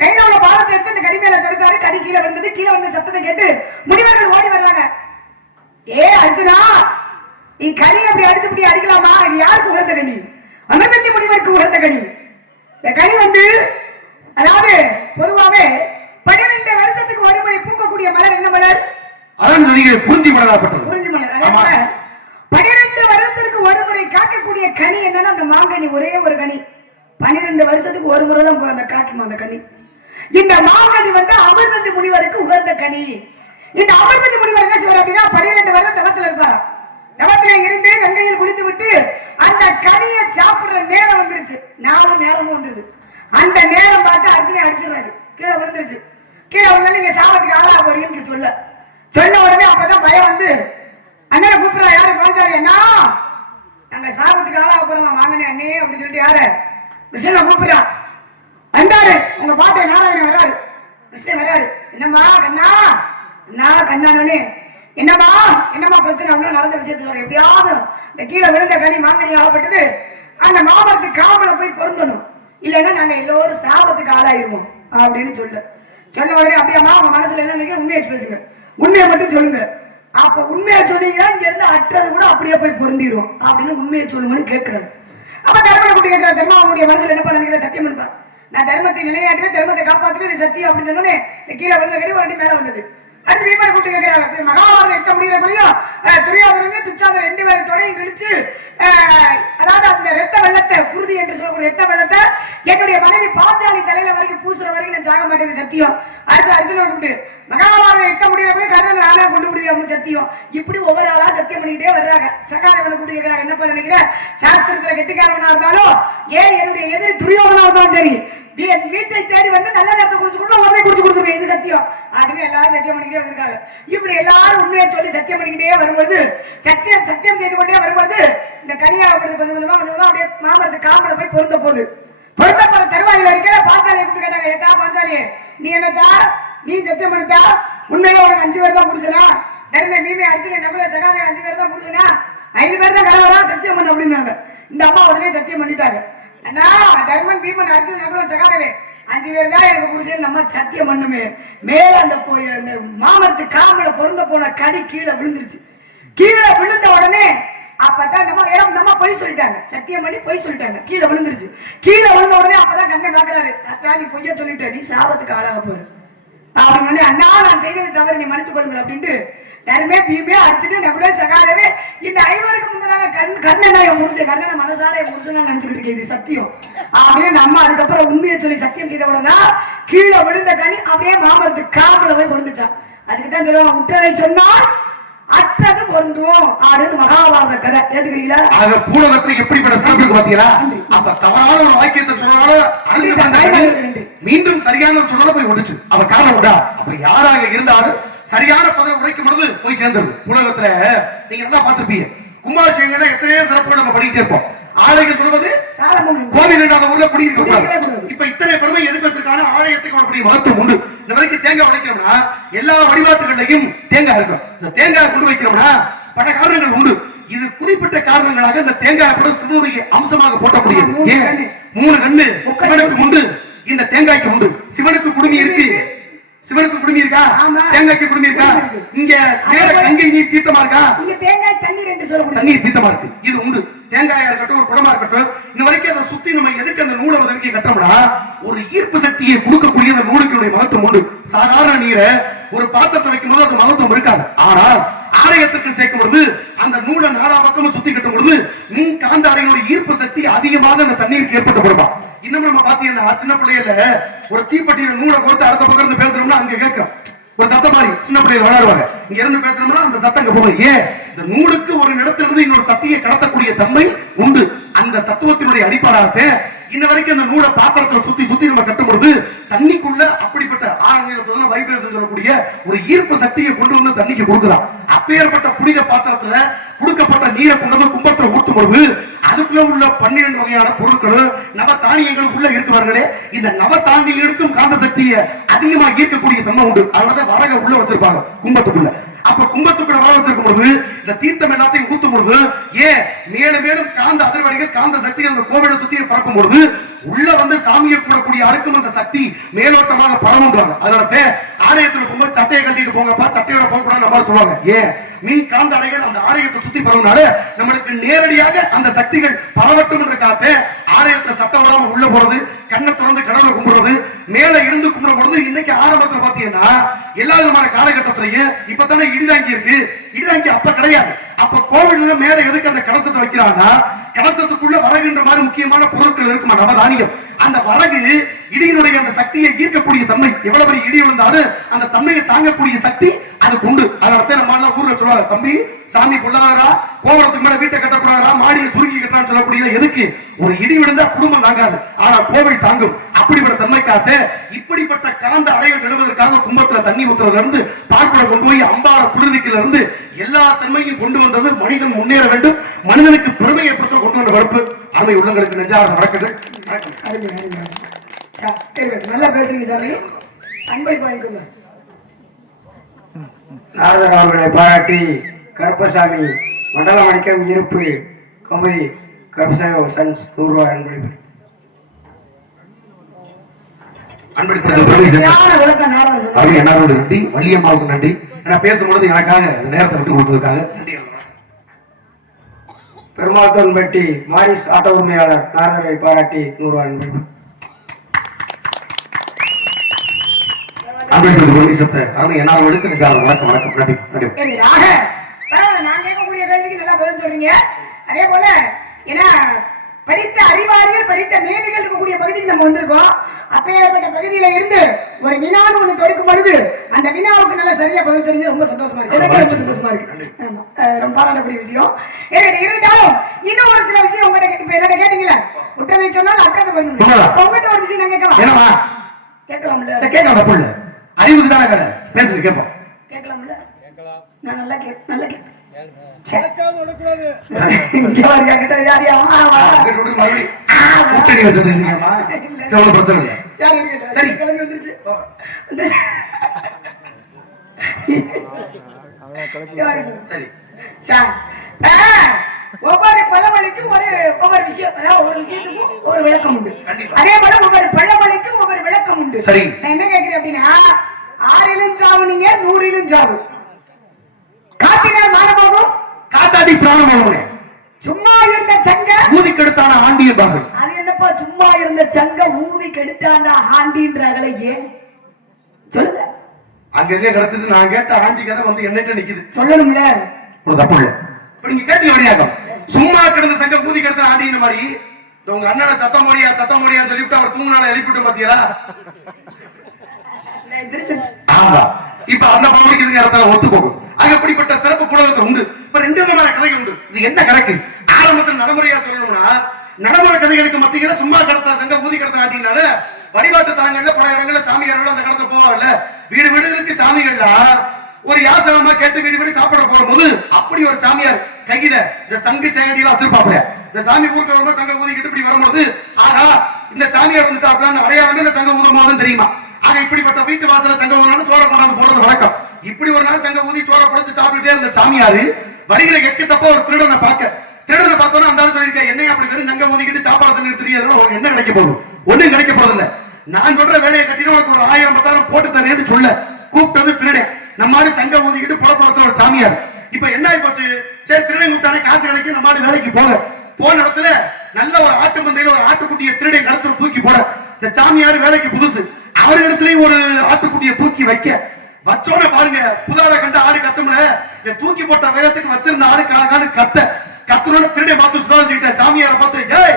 கையில உள்ள பாலத்தை எடுத்து அந்த கனி மேல கனி கீழே வந்தது கீழே வந்த சத்தத்தை கேட்டு முனிவர்கள் ஓடி வர்றாங்க. ஏ அர்ஜுனா நீ கனி அப்படி அடிச்சுப்படி அடிக்கலாமா? இது யாருக்கு உகந்த கனி? அமிர்தத்தி முனிவருக்கு உகந்த கனி. இந்த கனி வந்து அதாவது பொதுவாவே பன்னிரெண்டு வருஷத்துக்கு ஒரு முறை பூக்கக்கூடிய மலர் என்ன மலர்? அதான் சொன்னீங்க புரிஞ்சு மலராப்பட்டது. குறிஞ்சி மலர். பன்னிரெண்டு வருடத்திற்கு ஒரு முறை காக்கக்கூடிய கனி என்னன்னா அந்த மாங்கனி ஒரே ஒரு கனி. பன்னிரெண்டு வருஷத்துக்கு ஒரு முறை தான் அந்த காக்குமா அந்த கனி. இந்த மாங்கனி வந்து அமிர்தந்தி முனிவருக்கு உகந்த கனி. இந்த அமிர்தந்தி முனிவர் என்ன செய்வார் அப்படின்னா பன்னிரெண்டு வருடம் தவத்துல இருப்பார் நிலத்துல இருந்து கங்கையில் குளித்து விட்டு அந்த கனியை சாப்பிடுற நேரம் வந்துருச்சு. நாலு நேரமும் வந்துருது. அந்த நேரம் பார்த்து அர்ஜுனை அடிச்சிடறாரு. கீழே விழுந்துருச்சு. கீழே விழுந்து நீங்க சாபத்துக்கு ஆளா போறீங்கன்னு சொல்ல. சொன்ன உடனே அப்பதான் பயம் வந்து அண்ணனை கூப்பிடுறா யாரு? பாஞ்சாலி அண்ணா! நாங்க சாபத்துக்கு ஆளா போறோமா? வாங்கினே அண்ணே! அப்படின்னு சொல்லிட்டு யாரு? கிருஷ்ணனை கூப்பிடுறா. வந்தாரு. உங்க பாட்டை நாராயணன் வராரு. கிருஷ்ணன் வராரு. என்னம்மா கண்ணா? நான் கண்ணானே என்னம்மா என்னம்மா பிரச்சனை? அப்படின்னு நடந்த விஷயத்துல எப்படியாவது இந்த கீழே விழுந்த கனி மாங்கனி ஆகப்பட்டது. அந்த மாமரத்து காமல போய் பொருந்தணும். இல்லைன்னா நாங்க எல்லோரும் சாபத்துக்கு ஆளாயிருவோம் அப்படின்னு சொல்ல. சொன்ன உடனே அப்படியாமா அவங்க மனசுல என்ன நினைக்கிற உண்மையை பேசுங்க. உண்மையை மட்டும் சொல்லுங்க. அப்ப உண்மையை சொன்னீங்கன்னா இங்க இருந்து அற்றது கூட அப்படியே போய் பொருந்திடும் அப்படின்னு உண்மையை சொல்லுங்கன்னு கேட்கிறாரு. அப்ப தர்மனை கூட்டி கேட்கிற தர்மா அவனுடைய மனசுல என்ன பண்ண சத்தியம் பண்ணுப்பா நான் தர்மத்தை நிலைநாட்டுவேன் தர்மத்தை காப்பாற்றுவேன் சத்தியம் அப்படின்னு சொன்னோடனே கீழே விழுந்த கடி ஒரு மேல வந்தது. அடுத்து வீமர் கூட்டி கேட்கிறாரு மகாபாரதம் எட்ட முடிகிறபடியும் துரியாதரன் துச்சாதன் ரெண்டு பேரும் தொடையும் கிழிச்சு அதாவது அந்த ரத்த வெள்ளத்தை குருதி என்று சொல்லக்கூடிய ரெட்ட வெள்ளத்தை என்னுடைய மனைவி பாஞ்சாலி தலையில வரைக்கும் பூசுற வரைக்கும் நான் ஜாக மாட்டேன் சத்தியம். அடுத்து அர்ஜுனன் கூப்பிட்டு மகாபாரதம் எட்ட முடிகிறபடி கர்ணன் நானா கொண்டு விடுவேன் சத்தியம்? இப்படி ஒவ்வொரு ஆளா சத்தியம் பண்ணிக்கிட்டே வர்றாங்க. சகாதேவனை கூட்டி கேட்கிறாங்க என்னப்பா நினைக்கிறேன் சாஸ்திரத்துல கெட்டிக்காரவனா இருந்தாலும் ஏன் என்னுடைய எதிரி துரியோகனா இருந்தாலும் சரி நீ என் வீட்டை தேடி வந்து நல்ல நேரத்தை குடிச்சு கொடுத்து உடனே குடிச்சு கொடுத்துருவேன். இது சத்தியம். அப்படின்னு எல்லாரும் சத்தியம் பண்ணிக்கிட்டே வந்திருக்காங்க. இப்படி எல்லாரும் உண்மையை சொல்லி சத்தியம் பண்ணிக்கிட்டே வரும்பொழுது சத்தியம் சத்தியம் செய்து கொண்டே வரும்பொழுது இந்த கனியாகப்படுது கொஞ்சம் கொஞ்சமா கொஞ்சம் கொஞ்சமா அப்படியே மாமரத்து காமலை போய் பொருந்த போகுது. பொருந்த போற தருவாயில் இருக்கிற பாஞ்சாலியை கூப்பிட்டு கேட்டாங்க. ஏதா பாஞ்சாலியே நீ என்னதா நீ சத்தியம் பண்ணிட்டா உண்மையில உனக்கு அஞ்சு பேர் தான் புருஷனா? தர்மே மீமே அர்ஜுனன் நம்மள ஜகாதே அஞ்சு பேர் தான் புருஷனா? ஐந்து பேர் தான் கணவரா? சத்தியம் பண்ண அப்படின்னாங்க. இந்த அம்மா உடனே சத்தியம் பண்ணிட்டாங்க. அண்ணா தர்மன் பீமன் அர்ஜுன் நகுலன் சகாதேவி அஞ்சு பேர் தான் எனக்கு புருஷன் நம்ம சத்தியம் பண்ணுமே. மேல அந்த போய் அந்த மாமரத்து காம்புல பொருந்த போன கடி கீழே விழுந்துருச்சு. கீழே விழுந்த உடனே அப்பதான் நம்ம ஏன்னா நம்ம பொய் சொல்லிட்டாங்க. சத்தியம் பண்ணி பொய் சொல்லிட்டாங்க. கீழே விழுந்துருச்சு. கீழே விழுந்த உடனே அப்பதான் கண்ணை பாக்குறாரு அத்தா நீ பொய்ய சொல்லிட்ட? நீ சாபத்துக்கு ஆளாக போற. அப்படின்னு அண்ணா நான் செய்தது தவிர நீ மன்னித்துக் கொள்ளுங்கள் அப்படின்ட்டு யாருமே பீமே அர்ஜுனு நகுலே சகாதேவே இந்த ஐவருக்கு முன்னதாக கண் கண்ணனை முடிஞ்ச கண்ணனை மனசார என் முடிஞ்சு நினைச்சுக்கிட்டு இருக்கேன் இது சத்தியம். அப்படின்னு நம்ம அதுக்கப்புறம் உண்மையை சொல்லி சத்தியம் செய்த உடனே கீழே விழுந்த கனி அப்படியே மாமரத்துக்கு காப்புல போய் பொருந்துச்சான் அதுக்கு தான் சொல்லுவாங்க முற்றதை சொன்னால் அற்றது பொருந்தும் அப்படின்னு மகாபாரத கதை. ஏத்துக்கிறீங்களா ஆக பூலகத்துல எப்படிப்பட்ட சிறப்பு பாத்தீங்களா? அப்ப தவறான ஒரு வாக்கியத்தை சொன்னாலும் மீண்டும் சரியான சொன்னாலும் போய் ஒடிச்சு அவ காரணம் உண்டா அப்ப யாராக இருந்தாலும் சரியான பதவி உரைக்கும் பொழுது போய் சேர்ந்தது உலகத்துல நீங்க நல்லா பார்த்திருப்பீங்க. கும்பாபிஷேகம்னா எத்தனையோ சிறப்பு நம்ம பண்ணிட்டே இருப்போம். ஆலயங்கள் சாலமன் கோவில் இல்லாத ஊர்ல குடியிருக்க கூடாது. இப்ப இத்தனை பெருமை எதுக்கு வச்சிருக்கான ஆலயத்துக்கு வரக்கூடிய மகத்துவம் உண்டு. இந்த வரைக்கும் தேங்காய் உடைக்கிறோம்னா எல்லா வழிபாட்டுகள்லையும் தேங்காய் இருக்கும். இந்த தேங்காய் கொண்டு வைக்கிறோம்னா பல காரணங்கள் உண்டு. இது குறிப்பிட்ட காரணங்களாக இந்த தேங்காய் கூட சிவனுடைய அம்சமாக போட்டக்கூடியது. மூணு கண்ணு. சிவனுக்கு உண்டு. இந்த தேங்காய்க்கு உண்டு. சிவனுக்கு குடுமி இருக்கு. சிவனுக்கு குடுமி இருக்கா. தேங்காய்க்கு குடுமி இருக்கா. இங்க கங்கை நீர் தீர்த்தமா இருக்கா? இங்க தேங்காய் தண்ணீர் என்று சொல்லக்கூடிய தண்ணீர் தீர்த்தமா இருக்கு. இது உண்டு. தேங்காயா இருக்கட்டும் ஒரு குடமா இருக்கட்டும் இன்ன வரைக்கும் அதை சுத்தி நம்ம எதுக்கு அந்த நூலை வரைக்கும் கட்டோம்னா ஒரு ஈர்ப்பு சக்தியை கொடுக்கக்கூடிய அந்த நூலுக்கு மகத்துவம் உண்டு. சாதாரண நீரை ஒரு பாத்திரத்தை வைக்கும் போது அது மகத்துவம் இருக்காது. ஆனால் ஆலயத்துக்கு சேர்க்கும் பொழுது அந்த நூலை நாலா பக்கமும் சுத்தி கட்டும் பொழுது மின் காந்த அறையினுடைய ஈர்ப்பு சக்தி அதிகமாக அந்த தண்ணீருக்கு ஏற்பட்டுப்படுமா இன்னும் நம்ம பாத்தீங்கன்னா சின்ன பிள்ளையில ஒரு தீப்பெட்டியில நூலை கொடுத்து அடுத்த பக்கம் இருந்து பேசணும்னா அங்க கேட்கும். ஒரு சத்தம் மாதிரி சின்ன பிள்ளைகள் விளையாடுவாங்க. இங்க இருந்து பேசணும்னா அந்த சத்தம் அங்க போகும். ஏன்? இந்த நூலுக்கு ஒரு இடத்துல இருந்து இன்னொரு சத்தியை கடத்தக்கூடிய தன்மை உண்டு. அந்த தத்துவத்தினுடைய அடிப்படாத இன்ன வரைக்கும் அந்த நூலை பாத்திரத்துல சுத்தி சுத்தி நம்ம கட்டும் பொழுது தண்ணிக்குள்ள அப்படிப்பட்ட ஆரஞ்சு வைப்ரேஷன் சொல்லக்கூடிய ஒரு ஈர்ப்பு சக்தியை கொண்டு வந்து தண்ணிக்கு கொடுக்குறான் அப்பேற்பட்ட புனித பாத்திரத்துல கொடுக்கப்பட்ட நீரை கொண்டு வந்து கும்பத்துல ஊத்தும் பொழுது அதுக்குள்ள உள்ள பன்னிரண்டு வகையான பொருட்களும் நவ தானியங்கள் உள்ள இருக்கிறவர்களே இந்த நவ தானியங்களுக்கும் காந்த சக்தியை அதிகமா ஈர்க்கக்கூடிய தன்மை உண்டு. அதனாலதான் வரக உள்ள வச்சிருப்பாங்க கும்பத்துக்குள்ள. அப்ப கும்பத்துக்குள்ள வர வச்சிருக்கும் பொழுது இந்த தீர்த்தம் எல்லாத்தையும் ஊத்தும் பொழுது ஏன் மேலும் மேலும் காந்த அதிர்வடிகள் காந்த சக்தி அந்த கோவிலை சுத்தி பறக்கும் பொழுது உள்ள வந்து சாமியை கூடக்கூடிய அறுக்கும் அந்த சக்தி மேலோட்டமாக பரவுன்றாங்க அதனால ஆலயத்துல போகும்போது சட்டையை கட்டிட்டு போங்கப்பா சட்டையோட போக கூடாது நம்ம சொல்லுவாங்க. ஏன் மின் காந்த அலைகள் அந்த ஆலயத்தை சுத்தி பரவுனால நம்மளுக்கு நேரடியாக அந்த சக்திகள் பரவட்டும் என்று காத்து ஆலயத்துல சட்டம் வராம உள்ள போறது கண்ணை திறந்து கடவுளை கும்பிடுறது மேல இருந்து கும்பிட பொழுது இன்னைக்கு ஆரம்பத்துல பாத்தீங்கன்னா எல்லா விதமான காலகட்டத்திலையும் இப்பதானே இடிதாங்கி இருக்கு. இடிதாங்கி அப்ப கிடையாது. அப்ப கோவில்ல மேல எதுக்கு அந்த கலசத்தை வைக்கிறாங்கன்னா கலசத்துக்குள்ள வரகுன்ற மாதிரி முக்கியமான பொருட்கள் இருக்குமா? நவதானியம். அந்த வரகு இடியினுடைய அந்த சக்தியை ஈர்க்கக்கூடிய தன்மை எவ்வளவு பெரிய இடி விழுந்தாலும் அந்த தன்மையை தாங்கக்கூடிய சக்தி அதுக்கு உண்டு. அதனால தான் நம்ம எல்லாம் ஊர்ல சொல்லுவாங்க தம்பி சாமி கொள்ளதாரா கோபுரத்துக்கு மேல வீட்டை கட்டக்கூடாதா? மாடியை சுருங்கி கட்டான்னு சொல்லக்கூடிய எதுக்கு? ஒரு இடி விழுந்தா குடும்பம் தாங்காது. ஆனா கோவில் தாங்கும். அப்படிப்பட்ட தன்மை காத்து இப்படிப்பட்ட காந்த அலைகள் நடுவதற்காக கும்பத்துல தண்ணி ஊத்துறதுல இருந்து பார்க்குட கொண்டு போய் அம்பார குளிர்விக்கல இருந்து எல்லா தன்மையும் கொண்டு வந்தது மனிதன் முன்னேற வேண்டும். மனிதனுக்கு பெருமை ஏற்படுத்த கொண்டு வந்த வரப்பு அருமை உள்ளங்களுக்கு நெஞ்சார்ந்த வழக்குகள் நல்லா பேசுறீங்க சாமி. அன்பளிப்பு வாங்கிக்கோங்க நாரதர் அவர்களை பாராட்டி கருப்பசாமி மண்டல மணிக்கம் இருப்பு கமுதி கருப்பசாமி சன்ஸ் நூறு ரூபாய் அன்பளிப்பு அன்பளிப்பது பெருமை சேர்ந்த சரியான விளக்கம் நாடகம் சொல்லுங்க. அருள் எல்லாரோட நன்றி. வள்ளியம்மாவுக்கு நன்றி. நான் பேசும்பொழுது எனக்காக நேரத்தை விட்டு கொடுத்ததுக்காக நன்றி பெருமாள்தோன்பட்டி மாரிஸ் ஆட்டோ உரிமையாளர் நாரதரை பாராட்டி நூறு ரூபாய் அன்பளிப்பு அன்பளிப்பது பெருமை சேர்த்த அருமை எல்லாரோடுக்கு நெஞ்சார்ந்த வணக்கம் வணக்கம். நன்றி நன்றி. சரி, ஆக, பரவாயில்ல, நான் கேட்கக்கூடிய கேள்விக்கு நல்லா பதில் சொல்றீங்க. அதே போல ஏன்னா படித்த அறிவாளிகள் படித்த மேதைகள் இருக்கக்கூடிய பகுதிக்கு நம்ம வந்திருக்கோம். அப்பேற்பட்ட பகுதியில இருந்து ஒரு வினான்னு ஒண்ணு தொடுக்கும் பொழுது அந்த வினாவுக்கு நல்லா சரியா பதில் சொன்னீங்க ரொம்ப சந்தோஷமா இருக்கு. எனக்கு ரொம்ப சந்தோஷமா இருக்கு. ரொம்ப பாராட்டக்கூடிய விஷயம். எனக்கு இருந்தாலும் இன்னும் ஒரு சில விஷயம் உங்ககிட்ட இப்ப என்னட்ட கேட்டீங்களா விட்டதை சொன்னால் அக்கறை பதில் உங்ககிட்ட ஒரு விஷயம் நான் கேட்கலாம் கேட்கலாம்ல. கேட்க தப்பு இல்ல அறிவுக்கு தானே பேசுங்க கேட்போம். கேட்கலாம்ல. நான் நல்லா கேட் நல்லா கேட்பேன். பிரச்சனை இல்லை சரி. கிளம்பி வந்துருச்சு. ஒவ்வொரு பழமொழிக்கும் ஒரு ஒவ்வொரு விஷயம் அதாவது ஒரு விஷயத்துக்கும் ஒரு விளக்கம் உண்டு கண்டிப்பா. அதே போல ஒவ்வொரு பழமொழிக்கும் ஒவ்வொரு விளக்கம் உண்டு சரி. நான் என்ன கேட்கிறேன் அப்படின்னா ஆறிலும் சாவு நீங்க நூறிலும் சாவு காட்டினால் மானமாகும்? காத்தாடி பிராணமானவனே சும்மா இருந்த சங்க? ஊதி கெடுத்தான ஆண்டியபார்கள் அது என்னப்பா சும்மா இருந்த சங்க ஊதி கெடுத்தாண்ட ஆண்டின்றாங்களே ஏன்? சொல்லுங்க. அங்கங்க கிடக்குது? நான் கேட்ட ஆண்டி கதை வந்து என்னட்ட நிக்குது. சொல்லணும்ல. ஒரு தப்பு இல்ல. இப்ப நீங்க கேட்டீங்க வழியாக்கம் சும்மா கிடந்த சங்க ஊதி கிடத்த ஆண்டின மாதிரி உங்க அண்ணனை சத்தம் மொழியா சத்தம் மொழியான்னு சொல்லிவிட்டு அவர் தூங்கினால எழுப்பிட்டு பாத்தீங்களா. ஆமா. இப்ப அந்த பகுதிக்கு இதுக்கு இடத்துல ஒத்துக்கோங்க. அது அப்படிப்பட்ட சிறப்பு புலகத்தில் உண்டு? இப்ப ரெண்டு விதமான கதைகள் உண்டு. இது என்ன கணக்கு? ஆரம்பத்தில் நடைமுறையா சொல்லணும்னா நடைமுறை கதைகளுக்கு மத்தியில சும்மா கடத்தா சங்க ஊதி கடத்தா காட்டினால வழிபாட்டு தலங்கள்ல பல இடங்கள்ல சாமியார்கள் அந்த காலத்துல போவாங்கல்ல? வீடு வீடுகளுக்கு சாமிகள்லாம் ஒரு யாசனமா கேட்டு வீடு வீடு சாப்பிட போகும்போது அப்படி ஒரு சாமியார் கையில இந்த சங்கு சேகடி வச்சிருப்பாப்ல இந்த சாமி ஊருக்கு வரும்போது சங்க ஊதிக்கிட்டு இப்படி வரும்போது ஆகா இந்த சாமியார் வந்துட்டாப்லான்னு அடையாளமே இந்த சங்க ஊதும் போதும் தெரியுமா? ஆக இப்படிப்பட்ட வீட்டு வாசல சங்க ஊதுனாலும் சோற கொண்டாந்து போடுறது வழக்கம். இப்படி ஒரு நாள் சங்க ஊதி சோற படைச்சு சாப்பிட்டுட்டே இருந்த சாமியாரு வருகிற எட்டு தப்ப ஒரு திருடனை பார்க்க. திருடனை பார்த்தோன்னா அந்த சொல்லியிருக்கேன் என்னைய அப்படி வெறும் சங்க ஊதிக்கிட்டு சாப்பாடு தண்ணி தெரியாது என்ன கிடைக்க போகுது? ஒன்றும் கிடைக்க போறது நான் சொல்ற வேலையை கட்டிட்டு உனக்கு ஒரு ஆயிரம் பத்தாயிரம் போட்டு தரேன்னு சொல்ல கூப்பிட்டது திருடேன். நம்ம மாதிரி சங்க ஊதிக்கிட்டு புலப்படத்துல ஒரு சாமியார். இப்ப என்ன ஆகி போச்சு? சரி திருடன் கூப்பிட்டானே காசு கிடைக்கும் நம்ம மாதிரி வேலைக்கு போக. போன இடத்துல நல்ல ஒரு ஆட்டு மந்தையில ஒரு ஆட்டுக்குட்டியை திருடன் கடத்துல தூக்கி போட. இந்த சாமியார் வேலைக்கு புதுசு. அவரிடத்துலயும் ஒரு ஆட்டுக்குட்டியை தூக்கி வைக்க. வச்சோட பாருங்க புதாத கண்ட ஆடு கத்தும்ல. என் தூக்கி போட்ட வேகத்துக்கு வச்சிருந்த ஆடு காடு கத்த. கத்தனோட திருடை பார்த்து சுதாரிச்சுக்கிட்ட சாமியாரை பார்த்து ஏய்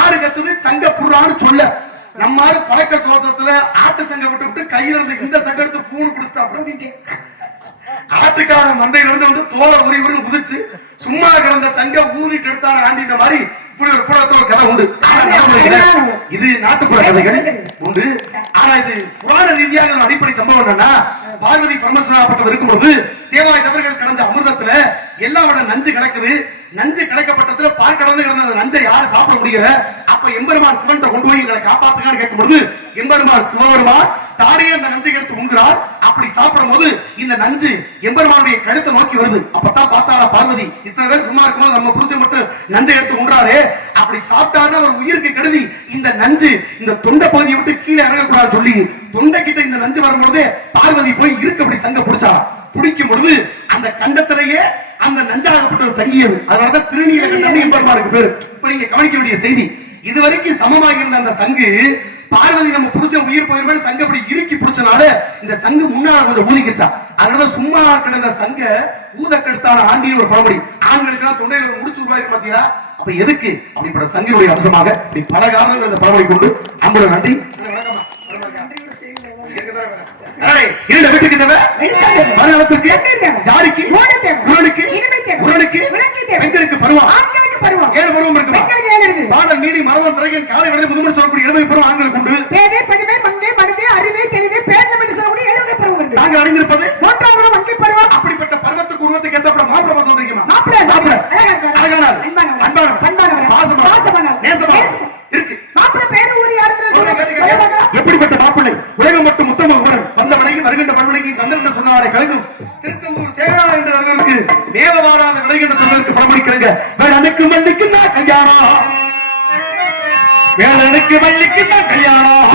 ஆடு கத்துது சங்க புறான்னு சொல்ல. நம்ம பழக்க சோதத்துல ஆட்டு சங்க விட்டு விட்டு கையில இருந்து இந்த சங்க எடுத்து பூணு பிடிச்சிட்டா ஆட்டுக்கார மந்தையில இருந்து வந்து தோலை உரி உரின்னு குதிச்சு சும்மா கிடந்த சங்க ஊதி கெடுத்தான ஆண்டின மாதிரி இப்படி ஒரு கதை உண்டு. இது நாட்டுப்புற கதைகள். உண்டு. ஆனா இது புராண ரீதியாக அடிப்படை சம்பவம் என்னன்னா பார்வதி பரமசுராப்பட்டம் இருக்கும்போது தேவாய் தவறுகள் கடந்த அமிர்தத்துல எல்லாவோட நஞ்சு கிடக்குது நஞ்சு கிடைக்கப்பட்டதுல பால் கடந்து கிடந்த அந்த நஞ்சை யாரும் சாப்பிட முடியல? அப்ப எம்பெருமான் சிவன் கொண்டு போய் எங்களை காப்பாத்துக்கான்னு கேட்கும்போது எம்பெருமான் சிவபெருமான் தானே அந்த நஞ்சை எடுத்து உண்கிறார். அப்படி சாப்பிடும் போது இந்த நஞ்சு எம்பெருமானுடைய கழுத்தை நோக்கி வருது. அப்பதான் பார்த்தாரா பார்வதி இத்தனை பேர் சும்மா இருக்கும்போது நம்ம புருஷன் மட்டும் நஞ்சை எடுத்து உண்றாரு. அப்படி சாப்பிட்டாருன்னா அவர் உயிருக்கு கெடுதி. இந்த நஞ்சு இந்த தொண்டை பகுதியை விட்டு கீழே இறங்கக்கூடாது சொல்லி தொண்டை கிட்ட இந்த நஞ்சு வரும்பொழுது பார்வதி போய் இருக்கு அப்படி சங்க பிடிச்சா. குடிக்கும் பொழுது அந்த கண்டத்திலேயே அந்த நஞ்சாகப்பட்டவர் தங்கியது அதனாலதான் திருநீர கண்டம் பெருமாளுக்கு பேரு. இப்ப நீங்க கவனிக்க வேண்டிய செய்தி இதுவரைக்கும் சமமாக இருந்த அந்த சங்கு பார்வதி நம்ம புருஷன் உயிர் போயிருமே சங்க அப்படி இறுக்கி பிடிச்சனால இந்த சங்கு முன்னால கொஞ்சம் ஊதிக்கிச்சா. அதனால சும்மா கிடந்த சங்க ஊத கெடுத்தான ஆண்டின்னு ஒரு பழமொழி. ஆண்களுக்கு எல்லாம் தொண்டையில முடிச்சு உருவாயிருக்கு பாத்தியா? அப்ப எதுக்கு? அப்படிப்பட்ட சங்கினுடைய அம்சமாக இப்படி பல காரணங்கள் இந்த பழமொழி கொண்டு அன்புடன் நன்றி. இருண்ட வீட்டுக்கு தேவை மறுநலத்துக்கு ஜாதிக்கு மூணு தேவை. குரலுக்கு இனிமை தேவை. குரலுக்கு விளக்கு தேவை. பெண்களுக்கு பருவம். பருவம். ஏழு பருவம் இருக்கு. பாடல் நீடி மரபம் திரைகள் காலை விளைவு சொல்லக்கூடிய இளமை பருவம் ஆண்களுக்கு உண்டு. பேதை பதுமை மங்கை மருதை அறிவை தெளிவை பேரினம் என்று சொல்லக்கூடிய எழுத பருவம் இருக்கு. நாங்கள் அடைந்திருப்பது மூன்றாம் பருவம். அப்படிப்பட்ட பருவத்துக்கு உருவத்துக்கு ஏற்றப்பட மாப்பிள பாசம் மாப்பிள்ளை. மாப்பிளை அழகா இருப்பாரு. அழகானார் அன்பானவர். அன்பானவர். இருக்கு. எப்படிப்பட்ட மாப்பிள்ளை? உலகம் மட்டும் முத்தம வந்த வணைக்கு வருகின்ற பல்வனைக்கு கந்தன் சொன்னாரை கலங்கும். திருச்செந்தூர் சேகரா என்றவர்களுக்கு மேல வாராத விளைகின்ற சொல்வதற்கு பழமொழி கிழங்க வேளனுக்கு மல்லிக்கு நான் கல்யாணம். வேளனுக்கு மல்லிக்கு நான் கல்யாணம்.